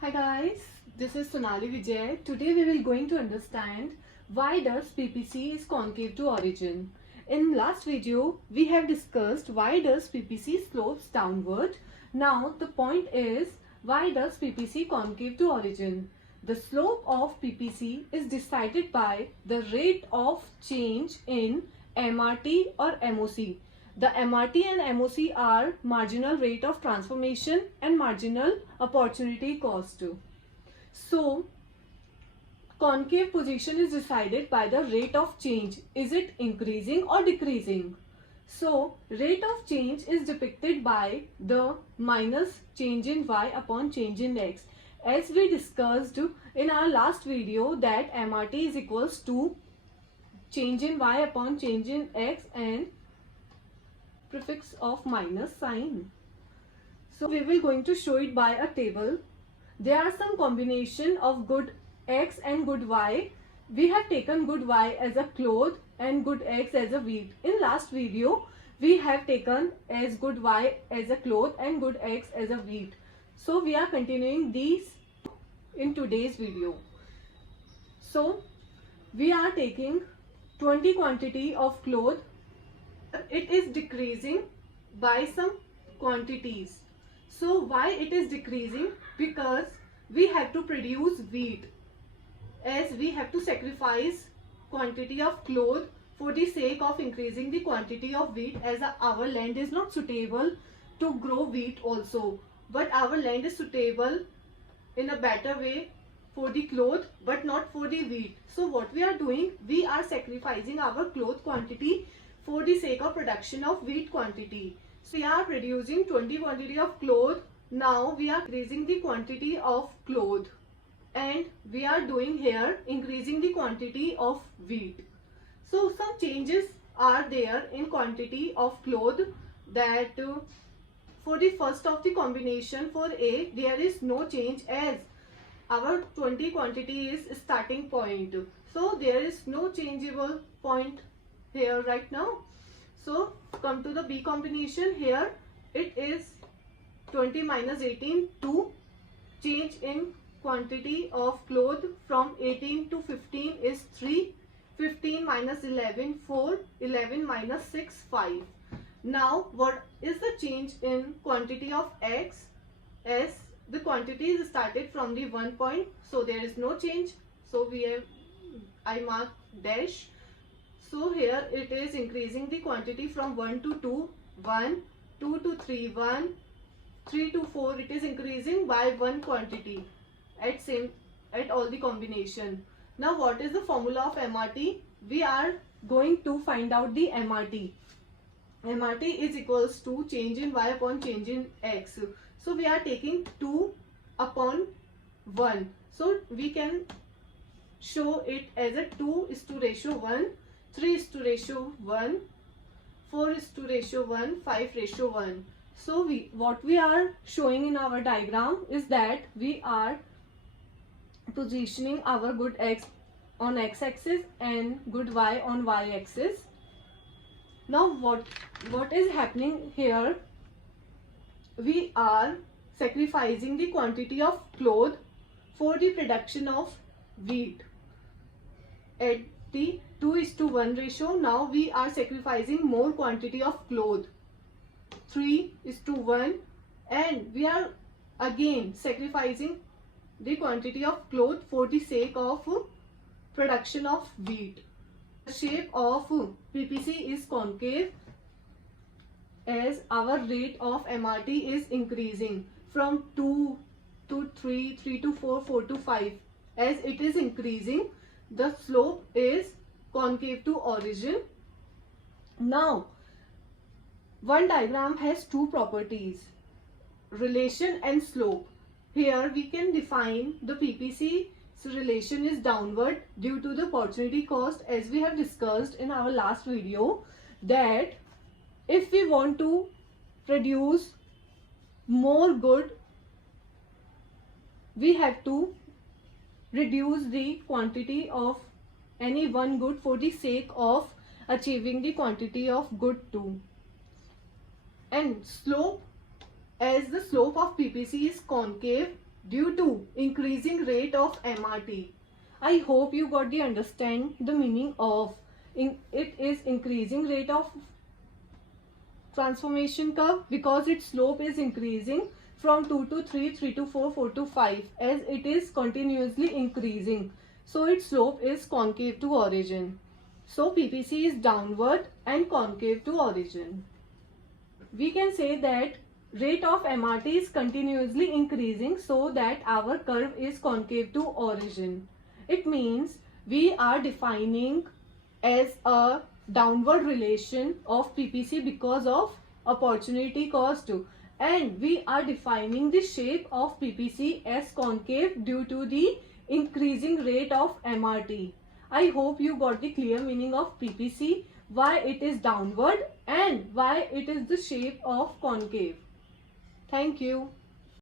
Hi guys, this is Sonali Vijay. Today we will going to understand why does PPC is concave to origin. In last video we have discussed why does PPC slopes downward. Now the point is why does PPC concave to origin. The slope of PPC is decided by the rate of change in MRT or MOC. The MRT and MOC are marginal rate of transformation and marginal opportunity cost. So, concave position is decided by the rate of change. Is it increasing or decreasing? So, rate of change is depicted by the minus change in y upon change in x. As we discussed in our last video that MRT is equals to change in y upon change in x and prefix of minus sign. So we will going to show it by a table. There are some combination of good x and good y. We have taken good y as a cloth and good x as a wheat. In last video we have taken as good y as a cloth and good x as a wheat. So we are continuing these in today's video. So we are taking 20 quantity of cloth. It is decreasing by some quantities. So why it is decreasing? Because we have to produce wheat, as we have to sacrifice quantity of cloth for the sake of increasing the quantity of wheat, as our land is not suitable to grow wheat also, but our land is suitable in a better way for the cloth but not for the wheat. So what we are doing, we are sacrificing our cloth quantity for the sake of production of wheat quantity. So we are producing 20 quantity of cloth. Now we are increasing the quantity of cloth, and we are doing here increasing the quantity of wheat. So some changes are there in quantity of cloth, that for the first of the combination for A there is no change, as our 20 quantity is starting point. So there is no changeable point here right now. So come to the B combination. Here it is 20 minus 18, 2. Change in quantity of cloth from 18 to 15 is 3. 15 minus 11, 4. 11 minus 6, 5. Now what is the change in quantity of X? As the quantity is started from the 1 point, so there is no change. So I mark dash. So here it is increasing the quantity from 1 to 2, 1, 2 to 3, 1, 3 to 4. It is increasing by 1 quantity at all the combination. Now what is the formula of MRT? We are going to find out the MRT. MRT is equals to change in y upon change in x. So we are taking 2 upon 1. So we can show it as a 2 is to ratio 1. 3 is to ratio 1, 4 is to ratio 1, 5 ratio 1. So what we are showing in our diagram is that we are positioning our good x on x-axis and good y on y-axis. Now what is happening here? We are sacrificing the quantity of cloth for the production of wheat. At the 2:1 ratio, now we are sacrificing more quantity of cloth, 3:1, and we are again sacrificing the quantity of cloth for the sake of production of wheat. The shape of PPC is concave, as our rate of MRT is increasing from 2 to 3, 3 to 4, 4 to 5. As it is increasing, the slope is concave to origin. Now, one diagram has two properties, relation and slope. Here we can define the PPC relation is downward due to the opportunity cost, as we have discussed in our last video, that if we want to produce more good, we have to reduce the quantity of any one good for the sake of achieving the quantity of good too. And slope, as the slope of PPC is concave, due to increasing rate of MRT. I hope you got the understand the meaning of it is increasing rate of transformation curve because its slope is increasing from 2 to 3, 3 to 4, 4 to 5 as it is continuously increasing. So its slope is concave to origin. So PPC is downward and concave to origin. We can say that rate of MRT is continuously increasing so that our curve is concave to origin. It means we are defining as a downward relation of PPC because of opportunity cost, and we are defining the shape of PPC as concave due to the increasing rate of MRT. I hope you got the clear meaning of PPC, why it is downward and why it is the shape of concave. Thank you.